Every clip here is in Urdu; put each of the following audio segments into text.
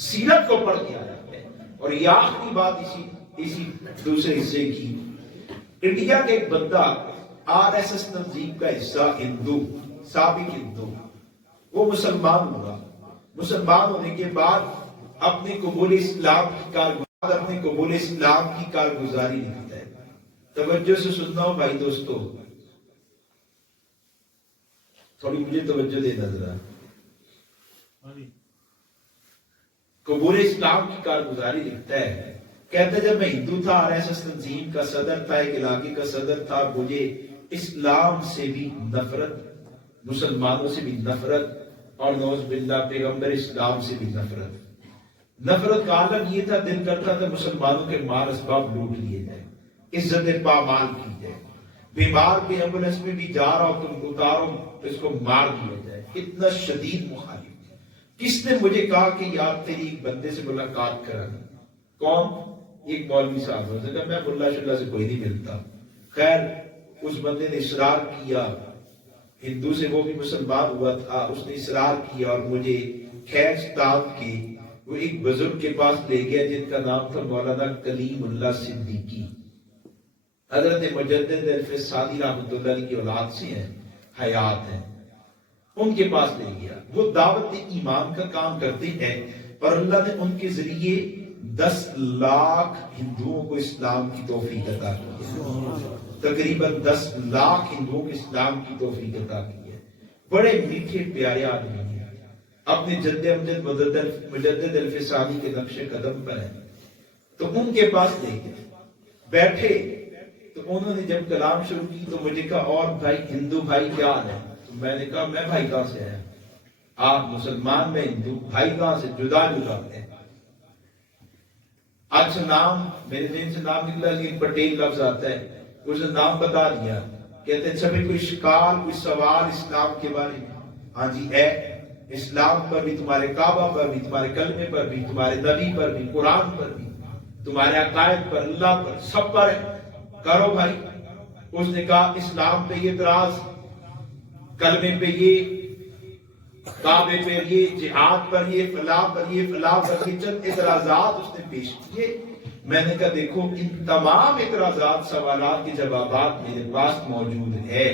سیرت کو پڑھ کے آیا ہے. اور یہ آخری بات اسی دوسرے حصے کی. انڈیا کے ایک بندہ آر ایس ایس تنظیم کا حصہ ہندو، سابق ہندو، وہ مسلمان ہوا. مسلمان ہونے کے بعد اپنے قبول اسلام کی کارگزاری لکھتا ہے. توجہ سے سننا ہو بھائی دوستو، تھوڑی مجھے توجہ دینا ذرا. قبول اسلام کی کارگزاری لکھتا ہے. کہتا ہے جب میں ہندو تھا، آر ایس ایس تنظیم کا صدر تھا، ایک علاقے کا صدر تھا، مجھے اسلام سے بھی نفرت، مسلمانوں سے بھی نفرت، اور نعوذ باللہ پیغمبر اسلام سے بھی نفرت. نفرت کا عالم یہ تھا، دل کرتا تھا مسلمانوں کے مال اسباب لوٹ لیے جائیں، عزت پامال کی جائے، بیمار بھی ایمبولینس میں بھی جا رہا ہو تم اتارو اس کو مار دیا جائے. اتنا شدید مخالف. کس نے مجھے کہا کہ یار تیری ایک بندے سے ملاقات کرانی. کون؟ ایک مولوی صاحب. میں ملا شلہ سے کوئی نہیں ملتا. خیر اس بندے نے اصرار کیا، ہندو سے وہ بھی مسلمان ہوا تھا، اس نے اصرار کیا اور مجھے خیرستان کے وہ ایک بزرگ کے پاس لے گیا جن کا نام تھا مولانا کلیم اللہ صدیقی. حضرت مجدد الفسانی رحمۃ اللہ علیہ کی اولاد سے ہیں، حیات ہیں. ان کے پاس لے گیا. وہ دعوت ایمان کا کام کرتے ہیں اور اللہ نے ان کے ذریعے 10 لاکھ ہندوؤں کو اسلام کی توفیق عطا کی ہے. تقریباً 10 لاکھ ہندوؤں کو اسلام کی توفیق عطا کی ہے. بڑے میٹھے پیارے آدمی ہیں، اپنے جد امجد مجدد الفسانی کے نقش قدم پر ہیں. تو ان کے پاس لے گئے، بیٹھے تو انہوں نے جب کلام شروع کی تو مجھے کہا اور بھائی ہندو بھائی کیا حال ہے؟ تو میں نے کہا میں بھائی کہاں سے ہے؟ آپ مسلمان میں ہندو، بھائی کہاں سے؟ جدا ہیں. اچھا نام میرے ذہن سے نام نکلا لیکن پٹیل لفظ آتا ہے. اس نے نام بتا دیا. کہتے ہیں سبھی کوئی شکال کوئی سوال اسلام کے بارے میں؟ ہاں جی ہے. اسلام پر بھی، تمہارے کعبہ پر بھی، تمہارے کلمے پر بھی، تمہارے نبی پر بھی، قرآن پر بھی، تمہارے عقائد پر، اللہ پر، سب پر ہے. کرو بھائی. اس نے کہا اسلام پہ یہ اعتراض، کلمے پہ یہ، کعبے پہ یہ، جہاد پر یہ، فلاں پر یہ، فلاں پر یہ، چند اعتراضات اس نے پیش کیے. میں نے کہا دیکھو ان تمام اعتراضات سوالات کے جوابات میرے پاس موجود ہے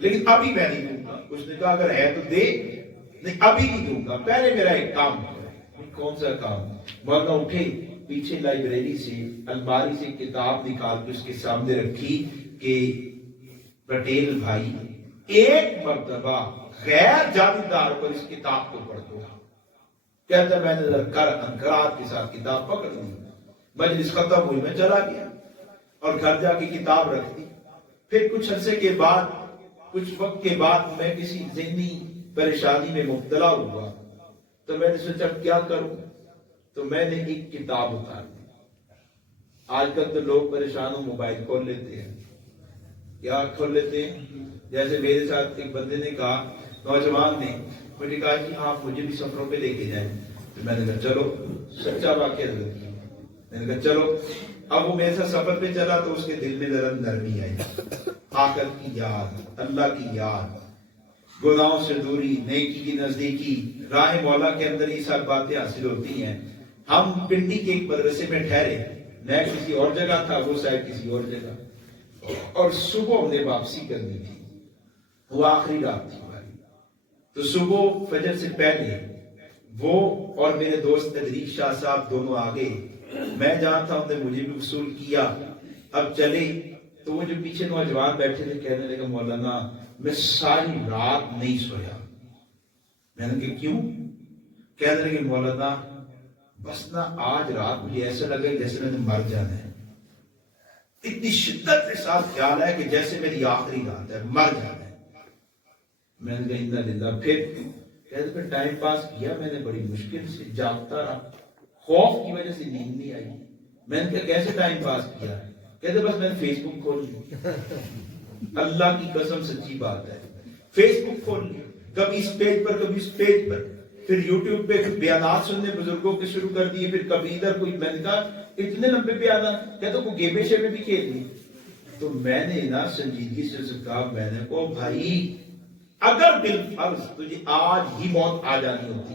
لیکن ابھی میں نہیں دوں گا. اس نے کہا اگر ہے تو دے. نہیں ابھی نہیں دوں گا، پہلے میرا ایک کام کرے. کون سا کام؟ مولانا اٹھے، پیچھے لائبریری سے الماری سے کتاب نکال کے اس کے سامنے رکھی کہ پٹیل بھائی ایک مرتبہ غیر جانبدار پر اس کتاب کو پڑھ دو. کہتا میں نے انکرات کے ساتھ کتاب پکڑ لی. مجلس ختم ہوئی، میں چلا گیا اور گھر جا کے کتاب رکھ دی. پھر کچھ عرصے کے بعد، کچھ وقت کے بعد میں کسی ذہنی پریشانی میں مبتلا ہوا تو میں نے سوچا کیا کروں، تو میں نے ایک کتاب اتار دی. آج کل تو لوگ پریشان ہو موبائل کھول لیتے ہیں. کیا کھول لیتے ہیں؟ جیسے میرے ساتھ ایک بندے نے کہا، نوجوان نے مجھے کہا کہ آپ مجھے بھی سفروں پہ لے کے جائیں. تو میں نے کہا چلو، سچا واقعہ حضرت کی. میں نے کہا چلو. اب وہ میرے ساتھ سفر پہ چلا تو اس کے دل میں ذرا نرمی آئی. آخرت کی یاد، اللہ کی یاد، گناہوں سے دوری، نیکی کی نزدیکی، راہ مولا کے اندر یہ سب باتیں حاصل ہوتی ہیں. ہم پنڈی کے ایک مدرسے میں ٹھہرے، میں کسی اور جگہ تھا، وہ صاحب کسی اور جگہ، اور صبح ہم نے واپسی کرنی تھی. وہ آخری رات تھی ہماری. تو صبح فجر سے پہلے وہ اور میرے دوست تدریس شاہ صاحب دونوں آگے، میں جہاں تھا انہوں نے مجھے بھی وصول کیا. اب چلے تو وہ جو پیچھے نوجوان بیٹھے تھے کہنے لگا مولانا میں ساری رات نہیں سویا. میں نے کہا کیوں؟ کہنے لگے مولانا بس نا آج رات مجھے ایسا لگا جیسے میں نے مر جانا ہے. اتنی شدت کے ساتھ خیال ہے کہ جیسے میری آخری رات ہے، مر جانا ہے. میں نے کہا انا للہ. پھر ٹائم پاس کیا میں نے بڑی مشکل سے، جاگتا رہا، خوف کی وجہ سے نیند نہیں آئی. میں نے کہا کیسے ٹائم پاس کیا؟ کہتے بس میں نے فیس بک کھول لی. اللہ کی قسم سچی بات ہے، فیس بک کھول لی، کبھی اس پیج پر کبھی اس پیج پر، پھر یوٹیوب پہ بیانات سننے بزرگوں کے شروع کر دیے، پھر کبھی ادھر کوئی. میں نے کہا اتنے لمبے بیانات، کہتے کوئی گیبے شیبے بھی کھیل لی. تو میں نے نا سنجیدگی سے کہا، میں نے کہا بھائی اگر بالفرض تجھے آج ہی موت آ جانی ہوتی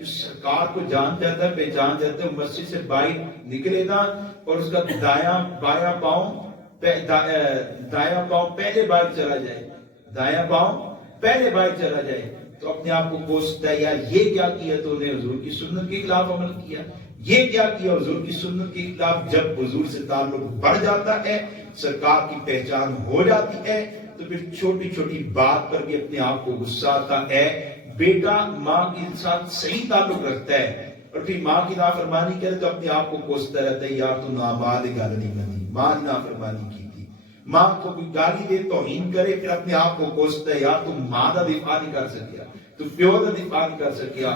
جو سرکار کو جان جاتا ہے، پہچان جاتا ہے، مسجد سے باہر نکلے گا اور اس کا دایاں پاؤں پہلے باہر چلا جائے، دایاں پاؤں پہلے باہر چلا جائے تو اپنے آپ کو کوستا ہے، یار یہ کیا کیا تو نے حضور کی سنت کے خلاف عمل کیا، یہ کیا کیا حضور کی سنت کے خلاف۔ جب حضور سے تعلق بڑھ جاتا ہے، سرکار کی پہچان ہو جاتی ہے، تو پھر چھوٹی چھوٹی بات پر بھی اپنے آپ کو غصہ آتا ہے۔ بیٹا ماں کے ساتھ صحیح تعلق رکھتا ہے اور پھر ماں کی نافرمانی کرے تو اپنے آپ کو کوستا رہتا ہے، یار تو ناباد گل نہیں بنی، ماں نے نافرمانی کی تھی۔ ماں کو کوئی گالی دے، توہین کرے، پھر اپنے آپ کو کوستا ہے، یار تم ماں کا دفاع نہیں کر سکیا، تو پیو کا دفاع نہیں کر سکیا۔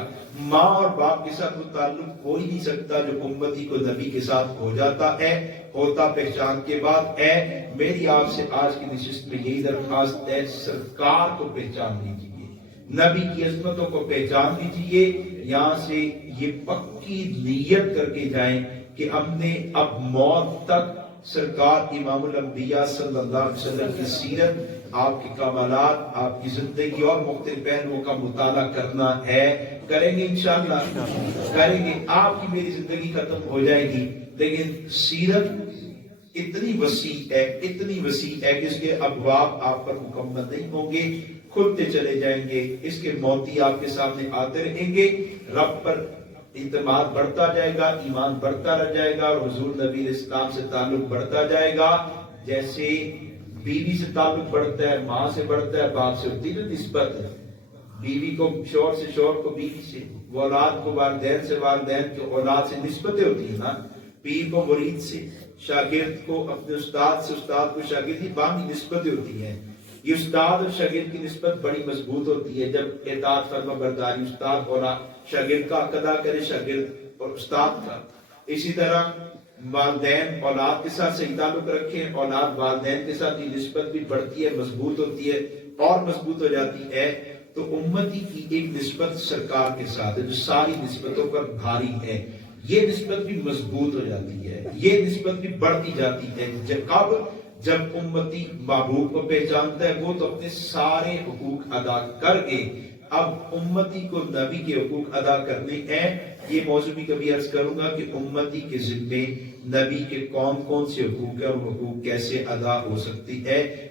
ماں اور باپ کے ساتھ وہ تعلق ہو ہی نہیں سکتا جو امتی کو نبی کے ساتھ ہو جاتا ہے، ہوتا پہچان کے بعد ہے۔ میری آپ سے آج کی نشست میں یہی درخواست ہے، سرکار کو پہچان لیجیے، نبی کی عظمتوں کو پہچان لیجیے۔ یہاں سے یہ پکی نیت کر کے جائیں کہ ہم نے اب موت تک سرکار امام الانبیاء صلی اللہ علیہ وسلم کی سیرت، آپ کے کمالات، آپ کی زندگی اور مختلف پہلوؤں کا مطالعہ کرنا ہے۔ کریں گے انشاءاللہ، کریں گے۔ آپ کی میری زندگی ختم ہو جائے گی لیکن سیرت اتنی وسیع ہے، اتنی وسیع ہے کہ اس کے ابواب آپ پر مکمل نہیں ہوں گے، کھلتے چلے جائیں گے۔ اس کے موتی آپ کے سامنے آتے رہیں گے، رب پر اعتماد بڑھتا جائے گا، ایمان بڑھتا رہ جائے گا اور حضور نبی اسلام سے تعلق بڑھتا جائے گا۔ جیسے بیوی سے تعلق بڑھتا ہے، ماں سے بڑھتا ہے، باپ سے ہوتی ہے نسبت، بیوی کو شوہر سے، شوہر کو بیوی سے، وہ اولاد کو والدین سے، والدین کی اولاد سے نسبتیں ہوتی ہیں نا، پیر کو مرید سے، شاگرد کو اپنے استاد سے، استاد کو شاگرد، ہی باہمی نسبتیں ہوتی ہیں۔ یہ استاد اور شاگرد کی نسبت بڑی مضبوط ہوتی ہے جب اطاعت فرما برداری استاد اور شاگرد کا حق ادا کرے، شاگرد اور استاد کا۔ اسی طرح والدین اولاد کے ساتھ صحیح تعلق رکھیں، اولاد والدین کے ساتھ یہ نسبت بھی بڑھتی ہے، مضبوط ہوتی ہے اور مضبوط ہو جاتی ہے۔ تو امتی کی ایک نسبت سرکار کے ساتھ ہے جو ساری نسبتوں پر بھاری ہے، یہ نسبت بھی مضبوط ہو جاتی ہے، یہ نسبت بھی بڑھتی جاتی ہے۔ جب امتی محبوب کو پہچانتا ہے، وہ تو اپنے سارے حقوق ادا کر کے اب امتی کو نبی کے حقوق ادا کرنے ہیں۔ یہ موضوع بھی کبھی عرض کروں گا کہ امتی کے ذمے نبی کے کون کون سے حقوق ہیں اور حقوق کیسے ادا ہو سکتی ہے۔